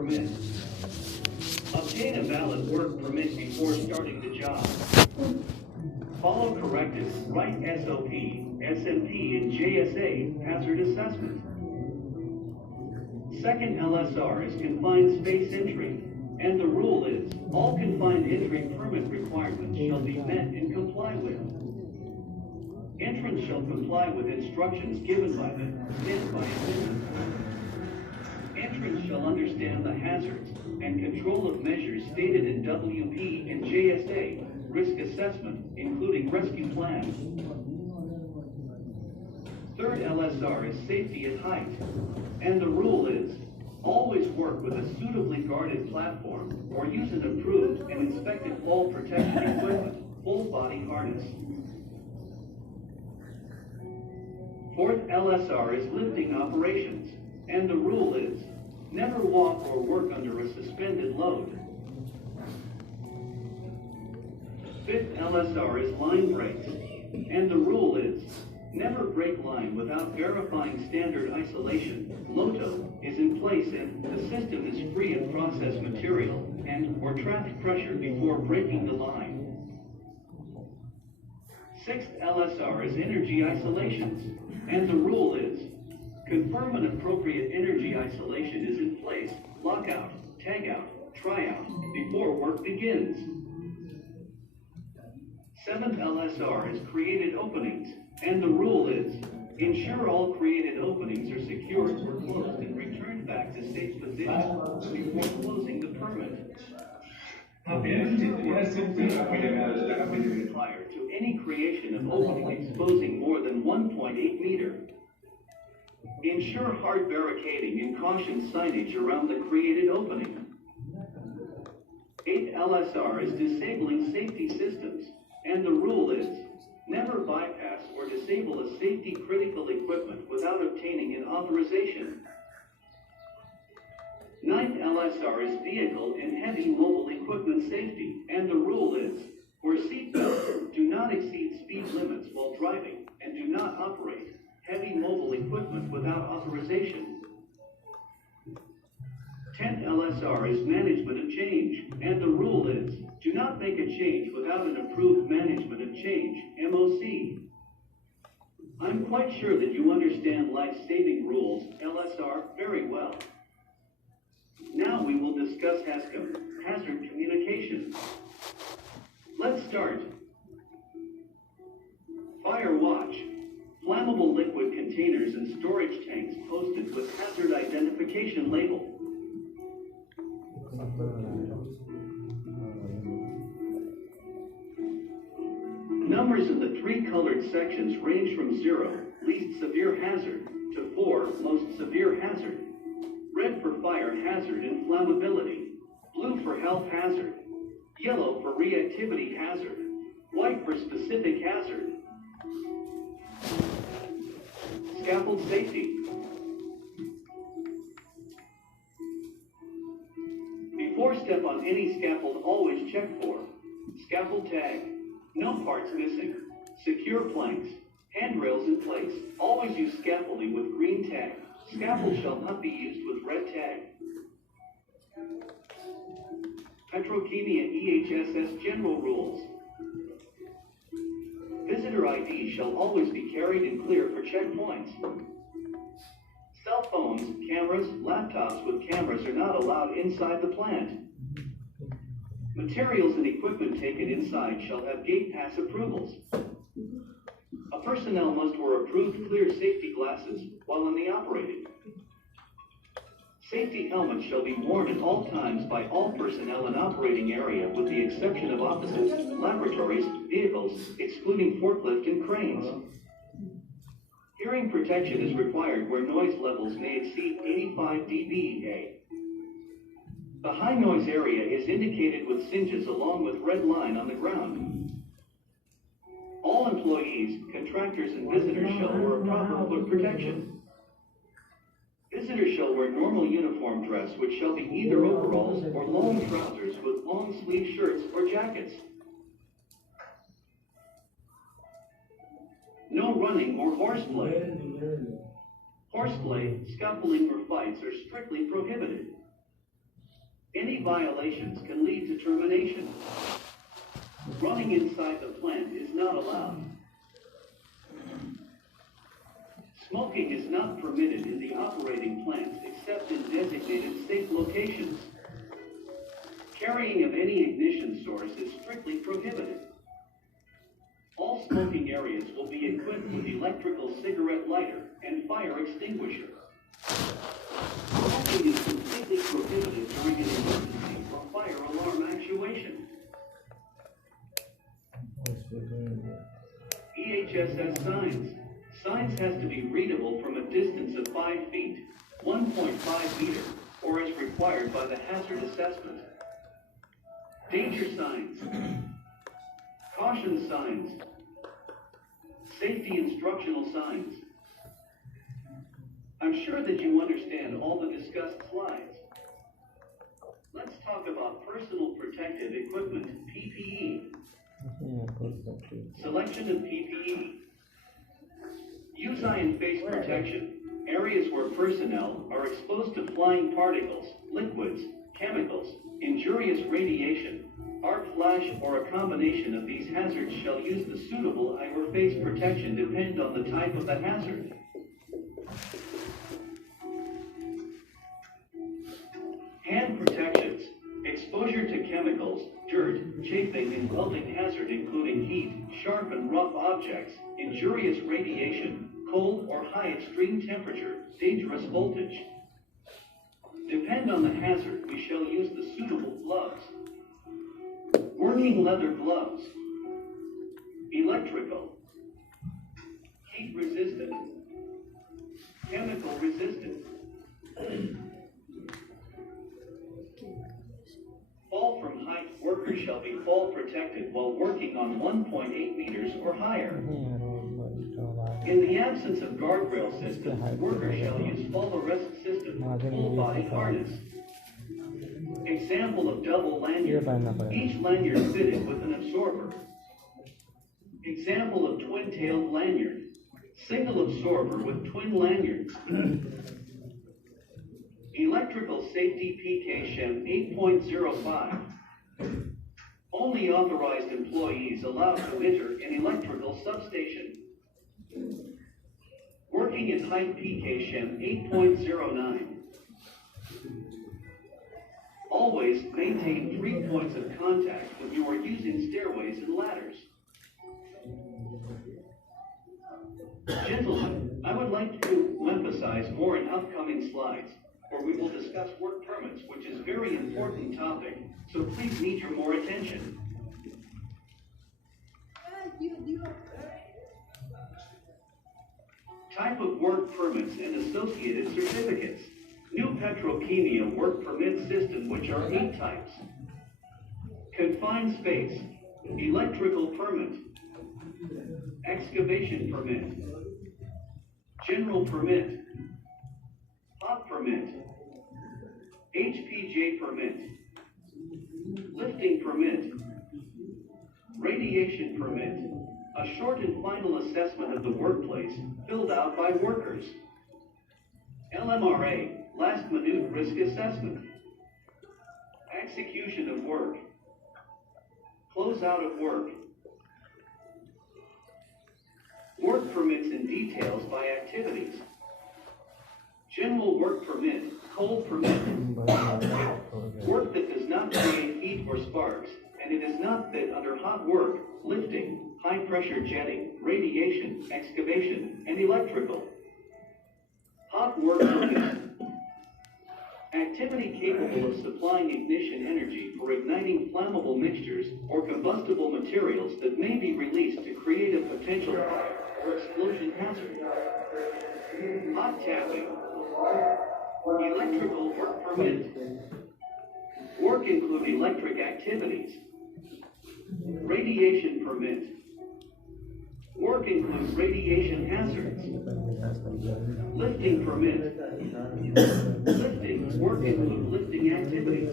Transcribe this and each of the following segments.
permit. Obtain a valid work permit before starting the job. Follow corrective, write SOP, SMP, and JSA hazard assessment. Second LSR is confined space entry, and the rule is all confined entry permit requirements shall be met and complied with. Entrance shall comply with instructions given by the attendant. Entrance shall understand the hazards and control of measures stated in WP and JSA risk assessment, including rescue plans. Third LSR is safety at height, and the rule is always work with a suitably guarded platform or use an approved and inspected fall protection equipment, full body harness. Fourth LSR is lifting operations, and the rule is never walk or work under a suspended load. Fifth LSR is line breaks, and the rule is never break line without verifying standard isolation, LOTO, is in place and the system is free of processed material and or traffic pressure before breaking the line. Sixth LSR is energy isolations, and the rule is confirm an appropriate energy isolation is in place, lockout, tagout, tryout, before work begins. Seventh LSR is created openings, and the rule is ensure all created openings are secured or closed and returned back to safe position before closing the permit. Prior to any creation of opening exposing more than 1.8 meter. Ensure hard barricading and caution signage around the created opening. 8th LSR is disabling safety systems, and the rule is never bypass or disable a safety critical equipment without obtaining an authorization. 9th LSR is vehicle and heavy mobile equipment safety, and the rule is for seatbelts, do not exceed speed limits while driving and do not operate heavy mobile equipment without authorization. 10th LSR is management of change, and the rule is do not make a change without an approved management of change, MOC. I'm quite sure that you understand life-saving rules, LSR, very well. Now we will discuss HAZCOM, hazard communication. Let's start. Fire watch. Flammable liquid containers and storage tanks posted with hazard identification label. Numbers in the three colored sections range from 0, least severe hazard, to 4, most severe hazard. Red for fire hazard and flammability, blue for health hazard, yellow for reactivity hazard, white for specific hazard. Scaffold safety. Before step on any scaffold, always check for scaffold tag, no parts missing, secure planks, handrails in place. Always use scaffolding with green tag. Scaffold shall not be used with red tag. Petrokemia EHSS general rules. Visitor ID shall always be carried and clear for checkpoints. Cell phones, cameras, laptops with cameras are not allowed inside the plant. Materials and equipment taken inside shall have gate pass approvals. A personnel must wear approved clear safety glasses while in the operating. Safety helmets shall be worn at all times by all personnel in operating area with the exception of offices, laboratories, vehicles, excluding forklift and cranes. Hearing protection is required where noise levels may exceed 85 dBA. The high noise area is indicated with singes along with red line on the ground. All employees, contractors, and visitors shall wear proper foot protection. Visitors shall wear normal uniform dress, which shall be either overalls or long trousers with long sleeve shirts or jackets. No running or horseplay. Horseplay, scuffling, or fights are strictly prohibited. violations can lead to termination. Running inside the plant is not allowed. Smoking is not permitted in the operating plants except in designated safe locations. Carrying of any ignition source is strictly prohibited. All smoking areas will be equipped with electrical cigarette lighter and fire extinguisher. Smoking is completely prohibited during an emergency or fire alarm actuation. EHSS signs. Signs has to be readable from a distance of 5 feet, 1.5 meter, or as required by the hazard assessment. Danger signs. Caution signs. Safety instructional signs. I'm sure that you understand all the discussed slides. Let's talk about personal protective equipment, PPE. Selection of PPE. Use eye and face protection. Areas where personnel are exposed to flying particles, liquids, chemicals, injurious radiation, arc flash, or a combination of these hazards shall use the suitable eye or face protection depending on the type of the hazard. Hand protections. Exposure to chemicals, dirt, chafing, and welding hazard including heat, sharp and rough objects, injurious radiation, cold or high extreme temperature, dangerous voltage. Depend on the hazard, we shall use the suitable gloves. Working leather gloves. Electrical. Heat resistant. Chemical resistant. Fall from height. Workers shall be fall protected while working on 1.8 meters or higher. In the absence of guardrail system, workers shall use fall arrest system, full body harness. Example of double lanyard. Each lanyard fitted with an absorber. Example of twin-tailed lanyard. Single absorber with twin lanyards. Electrical Safety PK Chem 8.05. Only authorized employees allowed to enter an electrical substation. Working in height PK Chem 8.09. Always maintain 3 points of contact when you are using stairways and ladders. Gentlemen, I would like to emphasize more in upcoming slides, where we will discuss work permits, which is a very important topic, so please need your more attention. Type of work permits and associated certificates. New Petrokemia work permit system, which are 8 types. Confined space, electrical permit, excavation permit, general permit, hot permit, HPJ permit, lifting permit, radiation permit, a short and final assessment of the workplace filled out by workers. LMRA, last minute risk assessment. Execution of work. Closeout of work. Work permits and details by activities. General work permit, cold permit. Work that does not create heat or sparks, and it is not fit under hot work, lifting, high pressure jetting, radiation, excavation, and electrical. Hot work permit. Activity capable of supplying ignition energy for igniting flammable mixtures or combustible materials that may be released to create a potential fire or explosion hazard. Hot tapping. Electrical work permit. Work include electric activities. Radiation permit. Work includes radiation hazards. Lifting permit. Lifting. Work include lifting activities.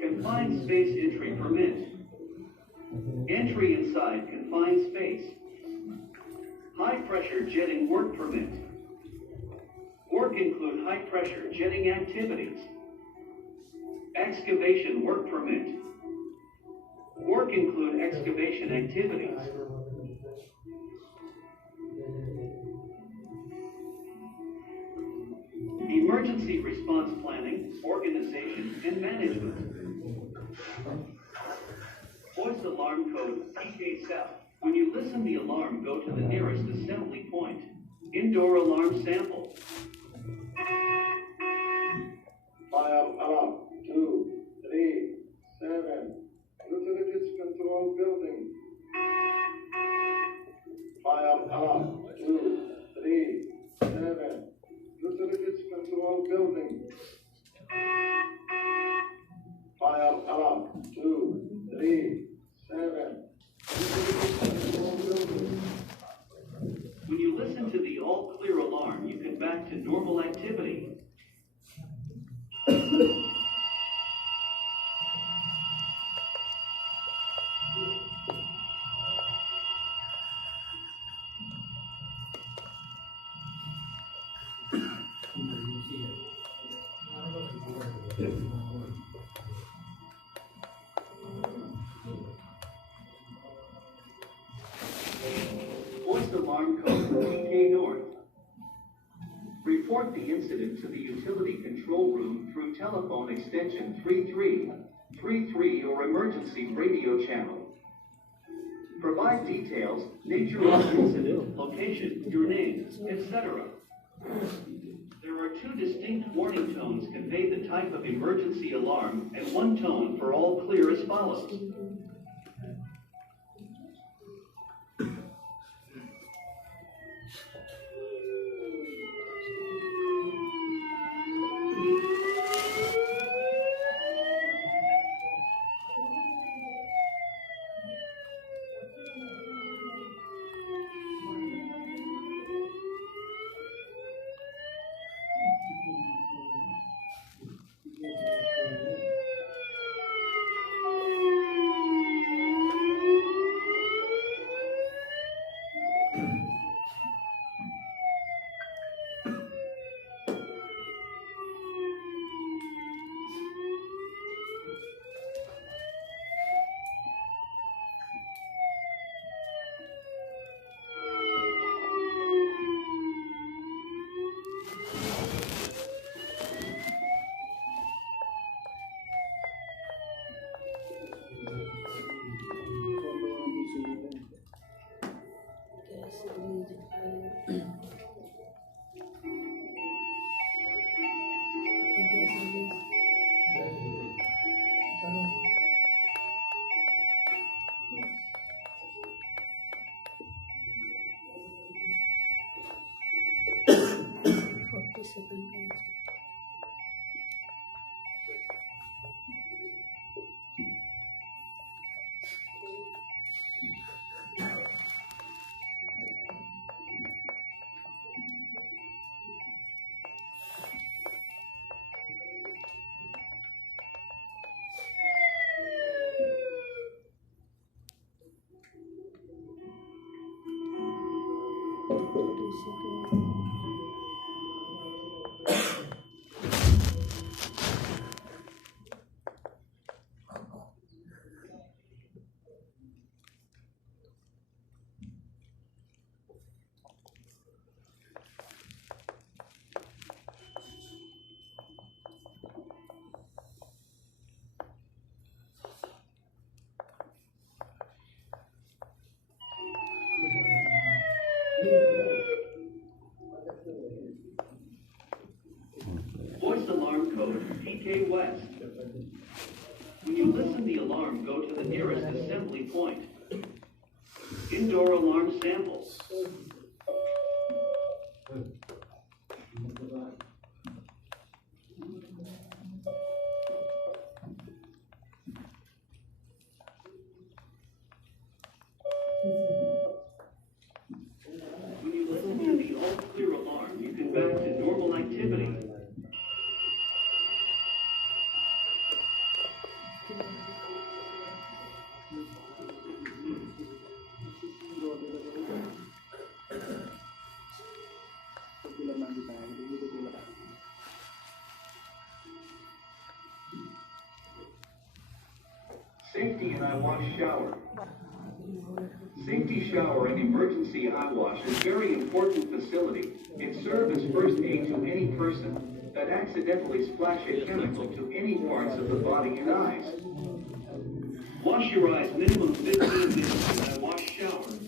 Confined space entry permit. Entry inside confined space. High pressure jetting work permit. Work include high pressure jetting activities. Excavation work permit. Work include excavation activities. Emergency response planning, organization, and management. Voice alarm code PK South. When you listen the alarm, go to the nearest assembly point. Indoor alarm sample. Fire alarm 2, 3, 7. Utilities control building. Fire alarm 2, 3, 7. Utilities control building. Fire alarm 2, 3, 7. Utilities control building. When you listen to the all clear alarm, you can back to normal activity. Voice alarm code PK North. Report the incident to the utility control room through telephone extension 3333 or emergency radio channel. Provide details, nature of the incident, location, your name, etc. There are 2 distinct warning tones convey the type of emergency alarm and 1 tone for all clear as follows. Voice alarm code PK West. When you listen the alarm, go to the nearest assembly point. Indoor alarm samples. When you listen to the all clear alarm, you can back to normal activity. Safety and Eye Wash Shower. Safety shower and emergency eye wash is a very important facility. It serves as first aid to any person that accidentally splash a chemical to any parts of the body and eyes. Wash your eyes minimum 15 minutes in eye wash shower.